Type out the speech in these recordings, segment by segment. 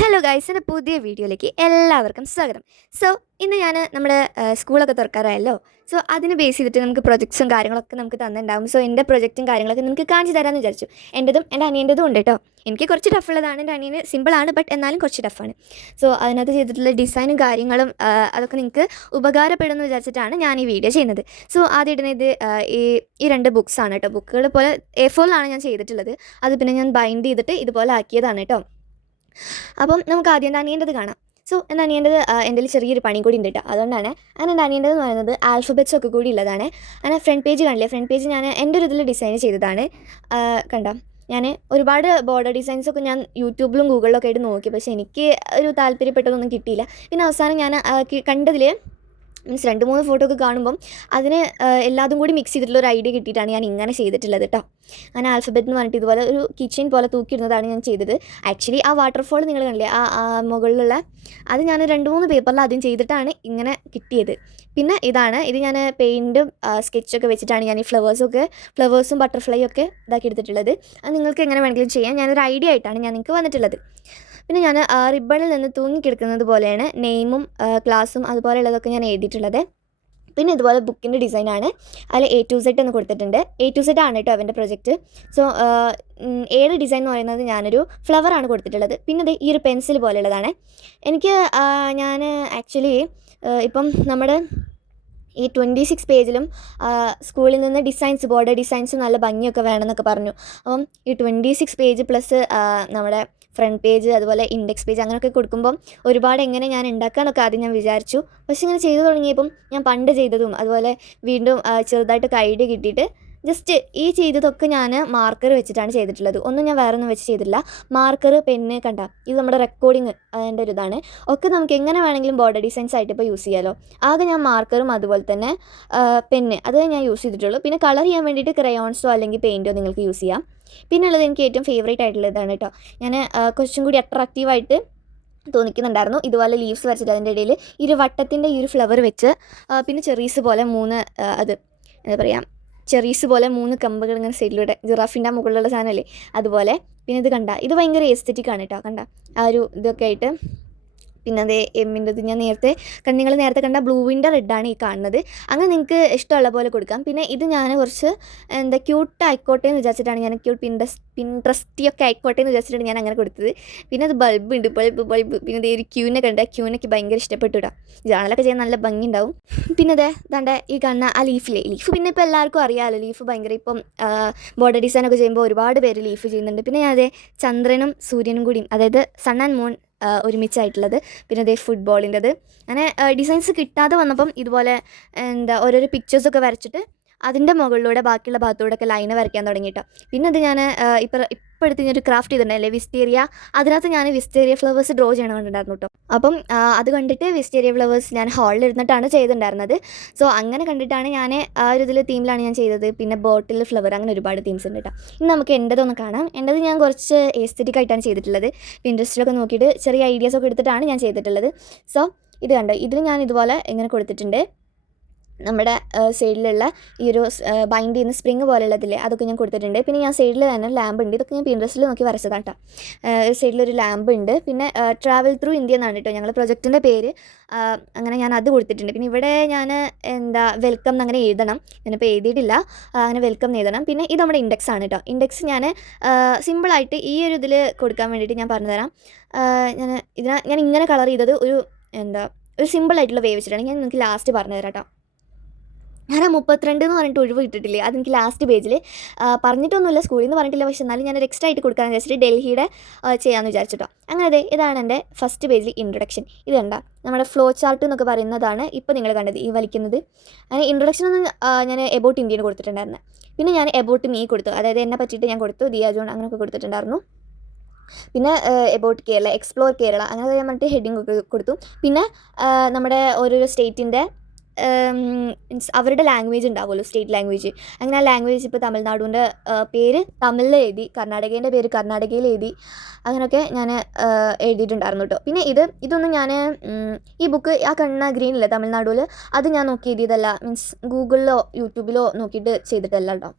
Hello guys, എൻ്റെ പുതിയ വീഡിയോയിലേക്ക് എല്ലാവർക്കും സ്വാഗതം. സോ ഇന്ന് ഞാൻ നമ്മുടെ സ്കൂളൊക്കെ തുറക്കാറായല്ലോ. സോ അതിന് ബേസ് ചെയ്തിട്ട് നമുക്ക് പ്രൊജക്ട്സും കാര്യങ്ങളൊക്കെ നമുക്ക് തന്നിട്ടുണ്ടാകും. സോ എൻ്റെ പ്രൊജക്റ്റും കാര്യങ്ങളൊക്കെ നിങ്ങൾക്ക് കാണിച്ചു തരാമെന്ന് വിചാരിച്ചു. എൻ്റെതും എൻ്റെ അനിയൻ്റെതും ഉണ്ട് കേട്ടോ. എനിക്ക് കുറച്ച് ടഫുള്ളതാണ്, എൻ്റെ അനിയന് സിമ്പിളാണ്, ബട്ട് എന്നാലും കുറച്ച് ടഫാണ്. സോ അതിനകത്ത് ചെയ്തിട്ടുള്ള ഡിസൈനും കാര്യങ്ങളും അതൊക്കെ നിങ്ങൾക്ക് ഉപകാരപ്പെടുമെന്ന് വിചാരിച്ചിട്ടാണ് ഞാൻ ഈ വീഡിയോ ചെയ്യുന്നത്. സോ ആദ്യം ഇടുന്നത് ഈ രണ്ട് ബുക്സാണ് കേട്ടോ. ബുക്കുകൾ പോലെ A4-ലാണ് ഞാൻ ചെയ്തിട്ടുള്ളത്. അത് പിന്നെ ഞാൻ ബൈൻഡ് ചെയ്തിട്ട് ഇതുപോലെ ആക്കിയതാണ് കേട്ടോ. അപ്പം നമുക്ക് ആദ്യം എൻ്റെ അനിയൻ്റെത് കാണാം. സോ എൻ്റെ അനിയൻ്റെത് എൻ്റെ ചെറിയൊരു പണി കൂടി ഉണ്ട് കേട്ടോ. അതുകൊണ്ടാണ് അങ്ങനെ എൻ്റെ അനിയൻ്റെത് എന്ന് പറയുന്നത് ആൽഫബറ്റ്സ് ഒക്കെ കൂടി ഉള്ളതാണ്. അങ്ങനെ ഫ്രണ്ട് പേജ് കാണില്ലേ, ഫ്രണ്ട് പേജ് ഞാൻ എൻ്റെ ഒരു ഇതിൽ ഡിസൈൻ ചെയ്തതാണ്. കണ്ടോ, ഞാൻ ഒരുപാട് ബോർഡർ ഡിസൈൻസൊക്കെ ഞാൻ യൂട്യൂബിലും ഗൂഗിളിലൊക്കെ ആയിട്ട് നോക്കി, പക്ഷേ എനിക്ക് ഒരു താല്പര്യപ്പെട്ടതൊന്നും കിട്ടിയില്ല. പിന്നെ അവസാനം ഞാൻ കണ്ടതിൽ മീൻസ് 2-3 ഫോട്ടോ ഒക്കെ കാണുമ്പം അതിന് എല്ലാതും കൂടി മിക്സ് ചെയ്തിട്ടുള്ള ഒരു ഐഡിയ കിട്ടിയിട്ടാണ് ഞാൻ ഇങ്ങനെ ചെയ്തിട്ടുള്ളത് കേട്ടോ. അങ്ങനെ ആൽഫബറ്റ് എന്ന് പറഞ്ഞിട്ട് ഇതുപോലെ ഒരു കിച്ചൺ പോലെ തൂക്കിയിടുന്നതാണ് ഞാൻ ചെയ്തത്. ആക്ച്വലി ആ വാട്ടർഫോൾ നിങ്ങൾ കണ്ടില്ലേ, ആ മുകളിലുള്ള അത് ഞാൻ 2-3 പേപ്പറിൽ ആദ്യം ചെയ്തിട്ടാണ് ഇങ്ങനെ കിട്ടിയത്. പിന്നെ ഇത് ഞാൻ പെയിൻറ്റും സ്കെച്ചൊക്കെ വെച്ചിട്ടാണ് ഞാൻ ഈ ഫ്ലവേഴ്സും ബട്ടർഫ്ലൈ ഒക്കെ ഇതാക്കി എടുത്തിട്ടുള്ളത്. അത് നിങ്ങൾക്ക് എങ്ങനെ വേണമെങ്കിലും ചെയ്യാം. ഞാനൊരു ഐഡിയ ആയിട്ടാണ് ഞാൻ നിങ്ങൾക്ക് വന്നിട്ടുള്ളത്. പിന്നെ ഞാൻ റിബണിൽ നിന്ന് തൂങ്ങിക്കിടക്കുന്നത് പോലെയാണ് നെയിമും ക്ലാസ്സും അതുപോലെയുള്ളതൊക്കെ ഞാൻ എഴുതിയിട്ടുള്ളത്. പിന്നെ ഇതുപോലെ ബുക്കിൻ്റെ ഡിസൈനാണ്. അതിൽ A to Z എന്ന് കൊടുത്തിട്ടുണ്ട്. A to Z ആണ് കേട്ടോ അവൻ്റെ പ്രൊജക്റ്റ്. സോ ഏഴ് ഡിസൈൻ എന്ന് പറയുന്നത് ഞാനൊരു ഫ്ലവറാണ് കൊടുത്തിട്ടുള്ളത്. പിന്നെ ഈ ഒരു പെൻസിൽ പോലെയുള്ളതാണ്. ഞാൻ ആക്ച്വലി ഇപ്പം നമ്മുടെ ഈ 26 പേജിലും സ്കൂളിൽ നിന്ന് ബോർഡർ ഡിസൈൻസ് നല്ല ഭംഗിയൊക്കെ വേണമെന്നൊക്കെ പറഞ്ഞു. അപ്പം ഈ 26 പേജ് പ്ലസ് നമ്മുടെ ഫ്രണ്ട് പേജ് അതുപോലെ ഇൻഡെക്സ് പേജ് അങ്ങനെയൊക്കെ കൊടുക്കുമ്പം ഒരുപാട് എങ്ങനെ ഞാൻ ഉണ്ടാക്കാനൊക്കെ ആദ്യം ഞാൻ വിചാരിച്ചു. പക്ഷേ ഇങ്ങനെ ചെയ്തു തുടങ്ങിയപ്പം ഞാൻ പണ്ട് ചെയ്തതും അതുപോലെ വീണ്ടും ചെറുതായിട്ടൊക്കെ ഐഡിയ കിട്ടിയിട്ട് ജസ്റ്റ് ഈ ചെയ്തതൊക്കെ ഞാൻ മാർക്കർ വെച്ചിട്ടാണ് ചെയ്തിട്ടുള്ളത്. ഒന്നും ഞാൻ വേറെ ഒന്നും വെച്ച് ചെയ്തിട്ടില്ല. മാർക്കർ, പെന്ന്, കണ്ട ഇത് നമ്മുടെ റെക്കോർഡിങ് അതിൻ്റെ ഒരു ഇതാണ്. ഒക്കെ നമുക്ക് എങ്ങനെ വേണമെങ്കിലും ബോർഡർ ഡിസൈൻസ് ആയിട്ട് ഇപ്പോൾ യൂസ് ചെയ്യാമല്ലോ. ആകെ ഞാൻ മാർക്കറും അതുപോലെ തന്നെ പെന്ന് അത് ഞാൻ യൂസ് ചെയ്തിട്ടുള്ളൂ. പിന്നെ കളർ ചെയ്യാൻ വേണ്ടിയിട്ട് ക്രയോൺസോ അല്ലെങ്കിൽ പെയിൻറ്റോ നിങ്ങൾക്ക് യൂസ് ചെയ്യാം. പിന്നെ ഉള്ളത് എനിക്ക് ഏറ്റവും ഫേവറേറ്റ് ആയിട്ടുള്ളതാണ് കേട്ടോ. ഞാൻ കുറച്ചും കൂടി അട്രാക്റ്റീവായിട്ട് തോന്നിക്കുന്നുണ്ടായിരുന്നു. ഇതുപോലെ ലീവ്സ് വരച്ചിട്ട് അതിൻ്റെ ഇടയിൽ ഈ ഒരു വട്ടത്തിൻ്റെ ഈ ഒരു ഫ്ലവർ വെച്ച് പിന്നെ ചെറീസ് പോലെ 3 എന്താ പറയുക, ചെറീസ് പോലെ 3 കമ്പുകൾ ഇങ്ങനെ സൈഡിലൂടെ ജിറാഫിൻ്റെ മുകളിലുള്ള സാധനമല്ലേ അതുപോലെ. പിന്നെ ഇത് കണ്ട, ഇത് ഭയങ്കര എസ്തെറ്റിക്കാണ് കേട്ടോ. കണ്ട ആ ഒരു ഇതൊക്കെ ആയിട്ട്. പിന്നെ അതേ എമ്മിൻ്റെത് ഞാൻ നിങ്ങൾ നേരത്തെ കണ്ട ബ്ലൂവിൻ്റെ റെഡാണ് ഈ കാണുന്നത്. അങ്ങനെ നിങ്ങൾക്ക് ഇഷ്ടമുള്ള പോലെ കൊടുക്കാം. പിന്നെ ഇത് ഞാൻ കുറച്ച് ക്യൂട്ട് ആയിക്കോട്ടെ എന്ന് വിചാരിച്ചിട്ടാണ് ഞാൻ പിൻട്രസ്റ്റിയൊക്കെ ആയിക്കോട്ടെ എന്ന് വിചാരിച്ചിട്ടാണ് ഞാൻ അങ്ങനെ കൊടുത്തത്. പിന്നെ അത് ബൾബ് ഉണ്ട്, ബൾബ്. പിന്നെ ഇതേ ഒരു ക്യൂനൊക്കെ ഭയങ്കര ഇഷ്ടപ്പെട്ടു കേട്ടോ. ജാണലൊക്കെ ചെയ്യാൻ നല്ല ഭംഗി ഉണ്ടാവും. പിന്നെ ദാണ്ടെ ഈ കാണുന്ന ആ ലീഫ് പിന്നെ ഇപ്പോൾ എല്ലാവർക്കും അറിയാമല്ലോ, ലീഫ് ഭയങ്കര ഇപ്പം ബോർഡർ ഡിസൈനൊക്കെ ചെയ്യുമ്പോൾ ഒരുപാട് പേര് ലീഫ് ചെയ്യുന്നുണ്ട്. പിന്നെ ഞാൻ ചന്ദ്രനും സൂര്യനും കൂടിയും, അതായത് സൺ ആൻഡ് മൂൺ ഒരുമിച്ചായിട്ടുള്ളത്. പിന്നെ അതേ ഫുട്ബോളിൻ്റെത്. അങ്ങനെ ഡിസൈൻസ് കിട്ടാതെ വന്നപ്പം ഇതുപോലെ ഓരോരോ പിക്ചേഴ്സൊക്കെ വരച്ചിട്ട് അതിൻ്റെ മുകളിലൂടെ ബാക്കിയുള്ള ഭാഗത്തൂടെയൊക്കെ ലൈന് വരയ്ക്കാൻ തുടങ്ങിയിട്ടോ. പിന്നെ അത് ഞാൻ ഇപ്പോൾ എടുത്ത് ഞാനൊരു ക്രാഫ്റ്റ് ചെയ്തിട്ടുണ്ടല്ലേ വിസ്റ്റേരിയ, അതിനകത്ത് ഞാൻ വിസ്റ്റേരിയ ഫ്ലവേഴ്സ് ഡ്രോ ചെയ്യണമെന്നുണ്ടായിരുന്നു കേട്ടോ. അപ്പം അത് കണ്ടിട്ട് വിസ്റ്റേരിയ ഫ്ലവേഴ്സ് ഞാൻ ഹാളിൽ ഇരുന്നിട്ടാണ് ചെയ്തിട്ടുണ്ടായിരുന്നത്. സോ അങ്ങനെ കണ്ടിട്ടാണ് ഞാൻ ആ ഒരു തീമിലാണ് ഞാൻ ചെയ്തത്. പിന്നെ ബോട്ടിൽ ഫ്ലവർ, അങ്ങനെ ഒരുപാട് തീംസ് ഉണ്ട് കേട്ടോ. ഇനി നമുക്ക് എൻ്റെതൊന്ന് കാണാം. എൻ്റെത് ഞാൻ കുറച്ച് എസ്തെറ്റിക് ആയിട്ടാണ് ചെയ്തിട്ടുള്ളത്. പിൻട്രസ്റ്റിലൊക്കെ നോക്കിയിട്ട് ചെറിയ ഐഡിയാസൊക്കെ എടുത്തിട്ടാണ് ഞാൻ ചെയ്തിട്ടുള്ളത്. സോ ഇത് കണ്ടോ, ഇതിൽ ഞാൻ ഇതുപോലെ ഇങ്ങനെ കൊടുത്തിട്ടുണ്ട്. നമ്മുടെ സൈഡിലുള്ള ഈ ഒരു ബൈൻഡ് ചെയ്യുന്ന സ്പ്രിങ് പോലെയുള്ളതില്ലേ അതൊക്കെ ഞാൻ കൊടുത്തിട്ടുണ്ട്. പിന്നെ ഞാൻ സൈഡിൽ തന്നെ ലാമ്പ് ഉണ്ട്. ഇതൊക്കെ ഞാൻ പിൻട്രസ്റ്റിൽ നോക്കി വരച്ചതാണ് കേട്ടോ. സൈഡിലൊരു ലാമ്പ് ഉണ്ട്. പിന്നെ ട്രാവൽ ത്രൂ ഇന്ത്യ എന്നാണ് കേട്ടോ ഞങ്ങൾ പ്രൊജക്റ്റിൻ്റെ പേര്. അങ്ങനെ ഞാൻ അത് കൊടുത്തിട്ടുണ്ട്. പിന്നെ ഇവിടെ ഞാൻ വെൽക്കം എന്നങ്ങനെ എഴുതണം. ഞാനിപ്പോൾ എഴുതിയിട്ടില്ല. അങ്ങനെ വെൽക്കം എഴുതണം. പിന്നെ ഇത് നമ്മുടെ ഇൻഡെക്സ് ആണ് കേട്ടോ. ഇൻഡെക്സ് ഞാൻ സിമ്പിളായിട്ട് ഈ ഒരു ഇതിൽ കൊടുക്കാൻ വേണ്ടിയിട്ട് ഞാൻ പറഞ്ഞുതരാം. ഞാൻ ഇങ്ങനെ കളർ ചെയ്തത് ഒരു സിമ്പിളായിട്ടുള്ള വേ വെച്ചിട്ടാണ്. ഞാൻ നിങ്ങൾക്ക് ലാസ്റ്റ് പറഞ്ഞുതരാം കേട്ടോ. ഞാൻ 32 എന്ന് പറഞ്ഞിട്ട് ഒഴിവ് കിട്ടിട്ടില്ലേ, അതെനിക്ക് ലാസ്റ്റ് പേജിൽ പറഞ്ഞിട്ടൊന്നുമില്ല, സ്കൂളിൽ നിന്ന് പറഞ്ഞിട്ടില്ല. പക്ഷേ എന്നാലും ഞാനൊരു എക്സ്ട്രാ ആയിട്ട് കൊടുക്കാമെന്ന് വിചാരിച്ചിട്ട് ഡൽഹിയുടെ ചെയ്യാമെന്ന് വിചാരിച്ചിട്ടോ. അങ്ങനെ ഇതാണ് എൻ്റെ ഫസ്റ്റ് പേജിൽ ഇൻട്രൊഡക്ഷൻ. ഇത് കണ്ട നമ്മുടെ ഫ്ലോ ചാർട്ട് എന്നൊക്കെ പറയുന്നതാണ് ഇപ്പോൾ നിങ്ങൾ കണ്ടത് ഈ വലിക്കുന്നത്. അങ്ങനെ ഇൻട്രൊഡക്ഷൻ ഒന്ന് ഞാൻ എബൌട്ട് ഇന്ത്യയിൽ കൊടുത്തിട്ടുണ്ടായിരുന്നു. പിന്നെ ഞാൻ എബൌട്ട് മീ കൊടുത്തു, അതായത് എന്നെ പറ്റിയിട്ട് ഞാൻ കൊടുത്തു, ദിയ ജോൺ അങ്ങനെയൊക്കെ കൊടുത്തിട്ടുണ്ടായിരുന്നു. പിന്നെ എബൌട്ട് കേരള, എക്സ്പ്ലോർ കേരള അങ്ങനെ ഞാൻ പറഞ്ഞിട്ട് ഹെഡിങ് കൊടുത്തു. പിന്നെ നമ്മുടെ ഓരോരോ സ്റ്റേറ്റിൻ്റെ മീൻസ് അവരുടെ ലാംഗ്വേജ് ഉണ്ടാവുമല്ലോ, സ്റ്റേറ്റ് ലാംഗ്വേജ്. അങ്ങനെ ആ ലാംഗ്വേജ് ഇപ്പോൾ തമിഴ്നാടുവിൻ്റെ പേര് തമിഴിൽ എഴുതി, കർണാടകേൻ്റെ പേര് കർണാടകയിൽ എഴുതി, അങ്ങനെയൊക്കെ ഞാൻ എഴുതിയിട്ടുണ്ടായിരുന്നു കേട്ടോ. പിന്നെ ഇതൊന്നും ഞാൻ ഈ ബുക്ക് ആ കണ്ണ ഗ്രീനില്ല തമിഴ്നാടുവിൽ, അത് ഞാൻ നോക്കി എഴുതിയതല്ല. മീൻസ് ഗൂഗിളിലോ യൂട്യൂബിലോ നോക്കിയിട്ട് ചെയ്തിട്ടല്ല കേട്ടോ.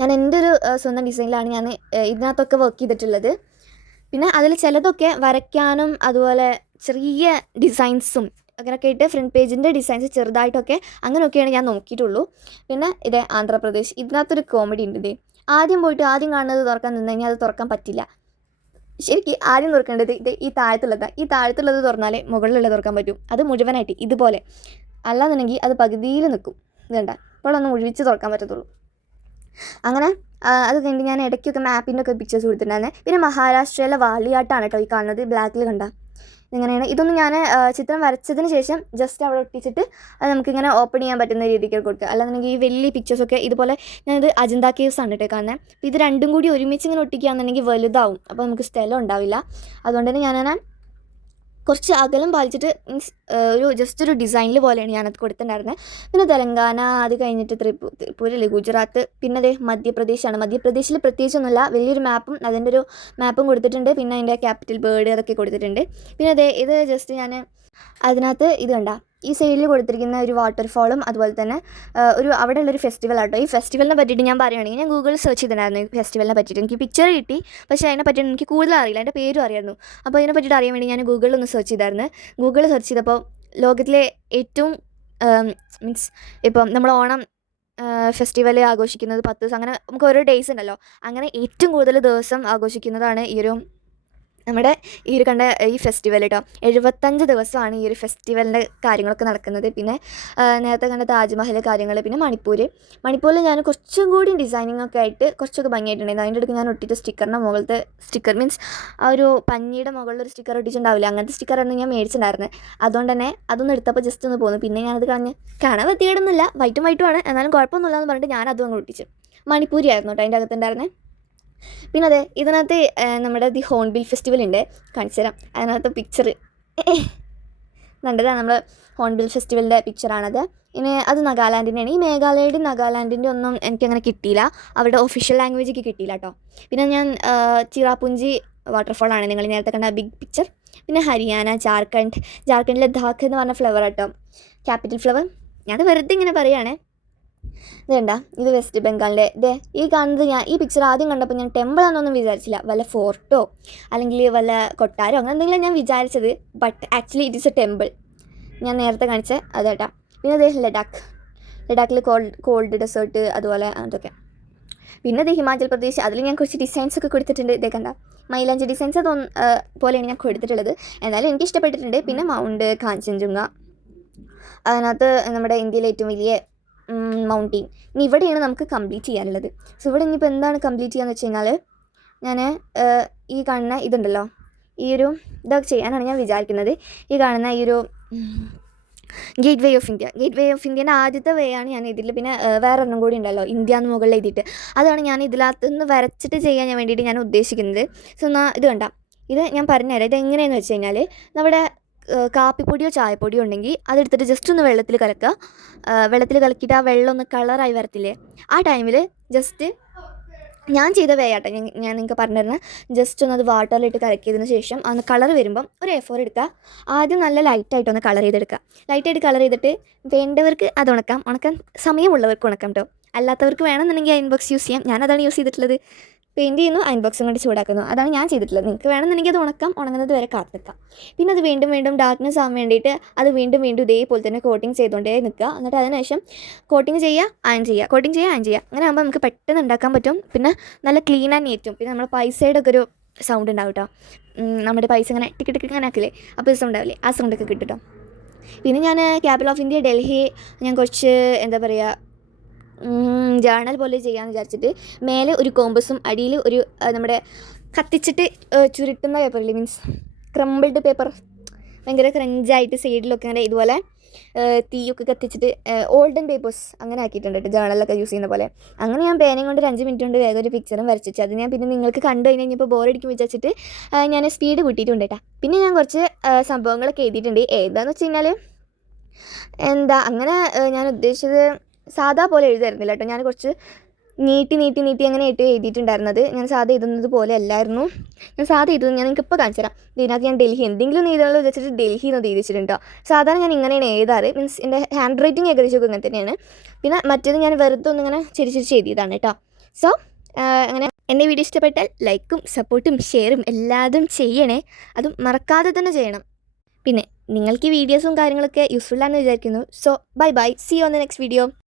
ഞാൻ എൻ്റെ ഒരു സ്വന്തം ഡിസൈനിലാണ് ഞാൻ ഇതിനകത്തൊക്കെ വർക്ക് ചെയ്തിട്ടുള്ളത്. പിന്നെ അതിൽ ചിലതൊക്കെ വരയ്ക്കാനും അതുപോലെ ചെറിയ ഡിസൈൻസും അങ്ങനെയൊക്കെ ആയിട്ട് ഫ്രണ്ട് പേജിൻ്റെ ഡിസൈൻസ് ചെറുതായിട്ടൊക്കെ അങ്ങനെയൊക്കെയാണ് ഞാൻ നോക്കിയിട്ടുള്ളൂ. പിന്നെ ഇത് ആന്ധ്രാപ്രദേശ്, ഇതിനകത്തൊരു കോമഡി ഉണ്ട്. ഇത് ആദ്യം കാണുന്നത് തുറക്കാൻ നിന്ന് കഴിഞ്ഞാൽ അത് തുറക്കാൻ പറ്റില്ല. ശരിക്കും ആദ്യം തുറക്കേണ്ടത് ഈ താഴത്തുള്ളതാണ്. ഈ താഴത്തുള്ളത് തുറന്നാലേ മുകളിലുള്ളത് തുറക്കാൻ പറ്റും. അത് മുഴുവനായിട്ട് ഇതുപോലെ, അല്ലാന്നുണ്ടെങ്കിൽ അത് പകുതിയിൽ നിൽക്കും. ഇതുണ്ട, ഇപ്പോഴൊന്ന് മുഴുവിച്ച് തുറക്കാൻ പറ്റത്തുള്ളൂ. അങ്ങനെ അത് കഴിഞ്ഞ് ഞാൻ ഇടയ്ക്കൊക്കെ മാപ്പിൻ്റെ ഒക്കെ പിക്ചേഴ്സ് കൊടുത്തിട്ടുണ്ടായിരുന്നത്. പിന്നെ മഹാരാഷ്ട്രയിലെ വാളിയാട്ടാണ് കേട്ടോ ഈ കാണുന്നത്, ബ്ലാക്കിൽ കണ്ട ഇങ്ങനെയാണ്. ഇതൊന്നും ഞാൻ ചിത്രം വരച്ചതിന് ശേഷം ജസ്റ്റ് അവിടെ ഒട്ടിച്ചിട്ട് അത് നമുക്കിങ്ങനെ ഓപ്പൺ ചെയ്യാൻ പറ്റുന്ന രീതിക്ക് കൊടുക്കുക. അല്ലാന്നുണ്ടെങ്കിൽ ഈ വലിയ പിക്ചേഴ്സൊക്കെ ഇതുപോലെ ഞാനിത് അജന്ത കേവ്സ് ആണ് കേട്ടോ കാണുന്നത്. അപ്പോൾ ഇത് രണ്ടും കൂടി ഒരുമിച്ച് ഇങ്ങനെ ഒട്ടിക്കുകയാണെന്നുണ്ടെങ്കിൽ വലുതാവും, അപ്പോൾ നമുക്ക് സ്ഥലം ഉണ്ടാവില്ല. അതുകൊണ്ട് തന്നെ ഞാനങ്ങനെ കുറച്ച് അകലം പാലിച്ചിട്ട് മീൻസ് ജസ്റ്റ് ഒരു ഡിസൈനിൽ പോലെയാണ് ഞാനത് കൊടുത്തിട്ടുണ്ടായിരുന്നത്. പിന്നെ തെലങ്കാന, അത് കഴിഞ്ഞിട്ട് ത്രിപുരല്ലേ, ഗുജറാത്ത്, പിന്നെ അതേ മധ്യപ്രദേശാണ്. മധ്യപ്രദേശിൽ പ്രത്യേകിച്ചൊന്നുമില്ല, വലിയൊരു മാപ്പും അതിൻ്റെ ഒരു മാപ്പും കൊടുത്തിട്ടുണ്ട്. പിന്നെ അതിൻ്റെ ക്യാപിറ്റൽ ബേർഡ് അതൊക്കെ കൊടുത്തിട്ടുണ്ട്. പിന്നെ അതേ ഇത് ജസ്റ്റ് ഞാൻ അതിനകത്ത് ഇത് കണ്ട ഈ സൈഡിൽ കൊടുത്തിരിക്കുന്ന ഒരു വാട്ടർഫാളും അതുപോലെ തന്നെ അവിടെ ഉള്ളൊരു ഫെസ്റ്റിവൽ ആട്ടോ. ഈ ഫെസ്റ്റിവലിനെ പറ്റിയിട്ട് ഞാൻ പറയുകയാണെങ്കിൽ ഞാൻ ഗൂഗിളിൽ സെർച്ച് ചെയ്തിട്ടുണ്ടായിരുന്നു ഈ ഫെസ്റ്റിവലിനെ പറ്റിയിട്ട്. എനിക്ക് പിക്ചർ കിട്ടി, പക്ഷേ അതിനെ പറ്റിയിട്ട് എനിക്ക് കൂടുതൽ അറിയില്ല, അതിൻ്റെ പേരും അറിയായിരുന്നു. അപ്പോൾ അതിനെ പറ്റിയിട്ട് അറിയാൻ വേണ്ടി ഞാൻ ഗൂഗിളിൽ ഒന്ന് സെർച്ച് ചെയ്തായിരുന്നു. ഗൂഗിളിൽ സെർച്ച് ചെയ്തപ്പോൾ ലോകത്തിലെ ഏറ്റവും മീൻസ് ഇപ്പം നമ്മൾ ഓണം ഫെസ്റ്റിവൽ ആഘോഷിക്കുന്നത് 10 ദിവസം, അങ്ങനെ നമുക്ക് ഓരോ ഡേയ്സ് ഉണ്ടല്ലോ. അങ്ങനെ ഏറ്റവും കൂടുതൽ ദിവസം ആഘോഷിക്കുന്നതാണ് നമ്മുടെ ഈ ഒരു കണ്ട ഈ ഫെസ്റ്റിവൽ കേട്ടോ. 75 ദിവസമാണ് ഈ ഒരു ഫെസ്റ്റിവലിൻ്റെ കാര്യങ്ങളൊക്കെ നടക്കുന്നത്. പിന്നെ നേരത്തെ കണ്ട താജ്മഹൽ കാര്യങ്ങൾ, പിന്നെ മണിപ്പൂരിൽ ഞാൻ കുറച്ചും കൂടി ഡിസൈനിങ് ഒക്കെ ആയിട്ട് കുറച്ചൊക്കെ ഭംഗിയായിട്ടുണ്ടായിരുന്നു. അതിൻ്റെ അടുത്ത് ഞാൻ ഒട്ടിച്ച സ്റ്റിക്കറിൻ്റെ മുകളിലത്തെ സ്റ്റിക്കർ മീൻസ് ആ ഒരു പഞ്ഞിയുടെ മുകളിലൊരു സ്റ്റിക്കർ ഒട്ടിച്ചിട്ടുണ്ടാവില്ല, അങ്ങനത്തെ സ്റ്റിക്കറായിരുന്നു ഞാൻ മേടിച്ചിട്ടുണ്ടായിരുന്നത്. അതുകൊണ്ട് തന്നെ അതൊന്നും എടുത്തപ്പോൾ ജസ്റ്റ് ഒന്ന് പോകുന്നു. പിന്നെ ഞാനത് കാണാൻ വൃത്തികേടൊന്നുമില്ല, വൈറ്റുമാണ്, എന്നാലും കുഴപ്പമൊന്നുമില്ല എന്ന് പറഞ്ഞിട്ട് ഞാനതും അങ്ങ് ഒട്ടിച്ചു. മണിപ്പൂരി ആയിരുന്നു കേട്ടോ അതിൻ്റെ അകത്തുണ്ടായിരുന്നത്. പിന്നെ അതെ ഇതിനകത്ത് നമ്മുടെ ദി ഹോൺബിൽ ഫെസ്റ്റിവൽ ഉണ്ട്, കാണിച്ചു തരാം. അതിനകത്ത് പിക്ചർ കണ്ടതാണ് നമ്മൾ ഹോൺബിൽ ഫെസ്റ്റിവലിൻ്റെ പിക്ചറാണത്. ഇനി അത് നാഗാലാൻഡിൻ്റെയാണ്. ഈ മേഘാലയയുടെയും നാഗാലാൻഡിൻ്റെ ഒന്നും എനിക്കങ്ങനെ കിട്ടിയില്ല, അവരുടെ ഒഫീഷ്യൽ ലാംഗ്വേജൊക്കെ കിട്ടിയില്ല കേട്ടോ. പിന്നെ ഞാൻ ചിറാപുഞ്ചി വാട്ടർഫോളാണ് നിങ്ങൾ നേരത്തെ കണ്ട ബിഗ് പിക്ചർ. പിന്നെ ഹരിയാന, ജാർഖണ്ഡിലെ ധാക്ക് എന്ന് പറഞ്ഞ ഫ്ലവർ കേട്ടോ, ക്യാപിറ്റൽ ഫ്ലവർ. ഞാനത് വെറുതെ ഇങ്ങനെ പറയുകയാണേ. ഇത് കണ്ട, ഇത് വെസ്റ്റ് ബംഗാളിൻ്റെ. ഈ കാണുന്നത് ഞാൻ ഈ പിക്ചർ ആദ്യം കണ്ടപ്പോൾ ഞാൻ ടെമ്പിളാണെന്നൊന്നും വിചാരിച്ചില്ല, വല്ല ഫോർട്ടോ അല്ലെങ്കിൽ വല്ല കൊട്ടാരോ അങ്ങനെ എന്തെങ്കിലും ഞാൻ വിചാരിച്ചത്. But actually it is A temple, ഞാൻ നേരത്തെ കാണിച്ച അതേട്ടാ. പിന്നെ അതേ ലഡാക്കിൽ കോൾഡ് ഡെസേർട്ട് അതുപോലെ അതൊക്കെ. പിന്നെ ഇത് ഹിമാചൽ പ്രദേശ്, അതിൽ ഞാൻ കുറച്ച് ഡിസൈൻസ് ഒക്കെ കൊടുത്തിട്ടുണ്ട്. ഇതേ കണ്ട മൈലാഞ്ചി ഡിസൈൻസ് പോലെയാണ് ഞാൻ കൊടുത്തിട്ടുള്ളത്, എന്നാലും എനിക്ക് ഇഷ്ടപ്പെട്ടിട്ടുണ്ട്. പിന്നെ മൗണ്ട് കാഞ്ചൻജുംഗ, അതിനകത്ത് നമ്മുടെ ഇന്ത്യയിലെ ഏറ്റവും വലിയ മൗണ്ടെയിൻ. ഇനി ഇവിടെയാണ് നമുക്ക് കംപ്ലീറ്റ് ചെയ്യാനുള്ളത്. സോ ഇവിടെ ഇനിയിപ്പോൾ എന്താണ് കംപ്ലീറ്റ് ചെയ്യാന്ന് വെച്ച് കഴിഞ്ഞാൽ ഞാൻ ഈ കാണുന്ന ഇതുണ്ടല്ലോ, ഈ ഒരു ഇതൊക്കെ ചെയ്യാനാണ് ഞാൻ വിചാരിക്കുന്നത്. ഈ കാണുന്ന ഈ ഒരു ഗേറ്റ് വേ ഓഫ് ഇന്ത്യൻ്റെ ആദ്യത്തെ വേ ആണ് ഞാൻ ഇതിൽ. പിന്നെ വേറെ ഒരെണ്ണം കൂടി ഉണ്ടല്ലോ ഇന്ത്യ എന്ന് മുകളിൽ എഴുതിയിട്ട്, അതാണ് ഞാൻ ഇതിനകത്തുനിന്ന് വരച്ചിട്ട് ചെയ്യാൻ വേണ്ടിയിട്ട് ഞാൻ ഉദ്ദേശിക്കുന്നത്. സോ ഇത് കണ്ട, ഇത് ഞാൻ പറഞ്ഞുതരാം. ഇത് എങ്ങനെയാണെന്ന് വെച്ച് കഴിഞ്ഞാൽ നമ്മുടെ കാപ്പിപ്പൊടിയോ ചായപ്പൊടിയോ ഉണ്ടെങ്കിൽ അതെടുത്തിട്ട് ജസ്റ്റ് ഒന്ന് വെള്ളത്തിൽ കലക്കുക. വെള്ളത്തിൽ കലക്കിയിട്ട് ആ വെള്ളം ഒന്ന് കളറായി വരത്തില്ലേ, ആ ടൈമിൽ ജസ്റ്റ് ഞാൻ ചെയ്ത വേയാട്ടെ ഞാൻ നിങ്ങൾക്ക് പറഞ്ഞിരുന്നത്. ജസ്റ്റ് ഒന്ന് അത് വാട്ടറിലിട്ട് കലക്കിയതിന് ശേഷം അന്ന് കളർ വരുമ്പം ഒരു A4 എടുക്കുക. ആദ്യം നല്ല ലൈറ്റായിട്ടൊന്ന് കളർ ചെയ്തെടുക്കുക. ലൈറ്റായിട്ട് കളർ ചെയ്തിട്ട് വേണ്ടവർക്ക് അത് ഉണക്കാൻ സമയമുള്ളവർക്ക് ഉണക്കാം കേട്ടോ. അല്ലാത്തവർക്ക് വേണമെന്നുണ്ടെങ്കിൽ അയൺ ബോക്സ് യൂസ് ചെയ്യാം. ഞാനതാണ് യൂസ് ചെയ്തിട്ടുള്ളത്. പെയിൻറ്റ് ചെയ്യുന്നു, അയൺ ബോക്സും കൊണ്ട് ചൂടാക്കുന്നു, അതാണ് ഞാൻ ചെയ്തിട്ടുള്ളത്. നിങ്ങൾക്ക് വേണമെന്നുണ്ടെങ്കിൽ അത് ഉണങ്ങുന്നത് വരെ കാത്ത് നിൽക്കാം. പിന്നെ അത് വീണ്ടും ഡാർക്ക്നെസ് ആവാൻ വേണ്ടിയിട്ട് അത് വീണ്ടും ഇതേപോലെ തന്നെ കോട്ടിങ് ചെയ്തുകൊണ്ടേ നിൽക്കുക. എന്നിട്ട് അതിനുശേഷം കോട്ടിങ് ചെയ്യുക, അയൺ ചെയ്യുക. അങ്ങനെ ആകുമ്പോൾ നമുക്ക് പെട്ടെന്ന് ഉണ്ടാക്കാൻ പറ്റും. പിന്നെ നല്ല ക്ലീൻ ആൻഡ് നീറ്റും. പിന്നെ നമ്മുടെ പൈസയുടെ ഒക്കെ ഒരു സൗണ്ട് ഉണ്ടാവും കേട്ടോ. നമ്മുടെ പൈസ ഇങ്ങനെ ടിക്ക് ഇങ്ങനെ ആക്കില്ലേ, അപ്പോൾ സൗണ്ട് ഉണ്ടാവില്ലേ, ആ സൗണ്ടൊക്കെ കിട്ടും കേട്ടോ. പിന്നെ ഞാൻ ക്യാപിറ്റൽ ഓഫ് ഇന്ത്യ ഡൽഹി ഞാൻ കുറച്ച് എന്താ പറയുക ജേർണൽ പോലെ ചെയ്യാമെന്ന് വിചാരിച്ചിട്ട് മേലെ ഒരു കോമ്പസും അടിയിൽ ഒരു നമ്മുടെ കത്തിച്ചിട്ട് ചുരുട്ടുന്ന പേപ്പറില്ലേ, മീൻസ് ക്രംബിൾഡ് പേപ്പർ, ഭയങ്കര ക്രഞ്ചായിട്ട് സൈഡിലൊക്കെ അങ്ങനെ ഇതുപോലെ തീയൊക്കെ കത്തിച്ചിട്ട് ഓൾഡൻ പേപ്പേഴ്സ് അങ്ങനെ ആക്കിയിട്ടുണ്ട് കേട്ടോ, ജേർണലൊക്കെ യൂസ് ചെയ്യുന്ന പോലെ. അങ്ങനെ ഞാൻ പേനയും കൊണ്ട് ഒരു 5 മിനിറ്റ് കൊണ്ട് വേഗം ഒരു പിക്ചറും വരച്ചു. അത് ഞാൻ പിന്നെ നിങ്ങൾക്ക് കണ്ടു കഴിഞ്ഞപ്പോൾ ബോറടിക്കും വിചാരിച്ചിട്ട് ഞാൻ സ്പീഡ് കൂട്ടിയിട്ടുണ്ട് കേട്ടോ. പിന്നെ ഞാൻ കുറച്ച് സംഭവങ്ങളൊക്കെ എഴുതിയിട്ടുണ്ട്. ഏതാണെന്ന് വെച്ച് കഴിഞ്ഞാൽ അങ്ങനെ ഞാൻ ഉദ്ദേശിച്ചത് സാധാ പോലെ എഴുതായിരുന്നില്ല കേട്ടോ. ഞാൻ കുറച്ച് നീട്ടി അങ്ങനെ എഴുതിയിട്ടുണ്ടായിരുന്നത്. ഞാൻ സാധാ എഴുതുന്നത് പോലെ അല്ലായിരുന്നു. ഞാൻ നിങ്ങൾക്കിപ്പോൾ കാണിച്ചു തരാം. ഇതിനകത്ത് ഞാൻ ഡൽഹി എന്തെങ്കിലും എഴുതാനുള്ള വെച്ചിട്ട് ഡൽഹി എന്ന് എഴുതിച്ചിട്ടുണ്ടോ. സാധാരണ ഞാൻ ഇങ്ങനെയാണ് എഴുതാറ്, മീൻസ് എൻ്റെ ഹാൻഡ് റൈറ്റിംഗ് ഏകദേശമൊക്കെ ഇങ്ങനെ തന്നെയാണ്. പിന്നെ മറ്റേത് ഞാൻ വെറുതെ ഒന്നിങ്ങനെ ചിരിച്ച് എഴുതിയതാണ് കേട്ടോ. സോ അങ്ങനെ എൻ്റെ വീഡിയോ ഇഷ്ടപ്പെട്ടാൽ ലൈക്കും സപ്പോർട്ടും ഷെയറും എല്ലാതും ചെയ്യണേ. അതും മറക്കാതെ തന്നെ ചെയ്യണം. പിന്നെ നിങ്ങൾക്ക് ഈ വീഡിയോസും കാര്യങ്ങളൊക്കെ യൂസ്ഫുൾ ആണെന്ന് വിചാരിക്കുന്നു. So bye bye, see you on the next video.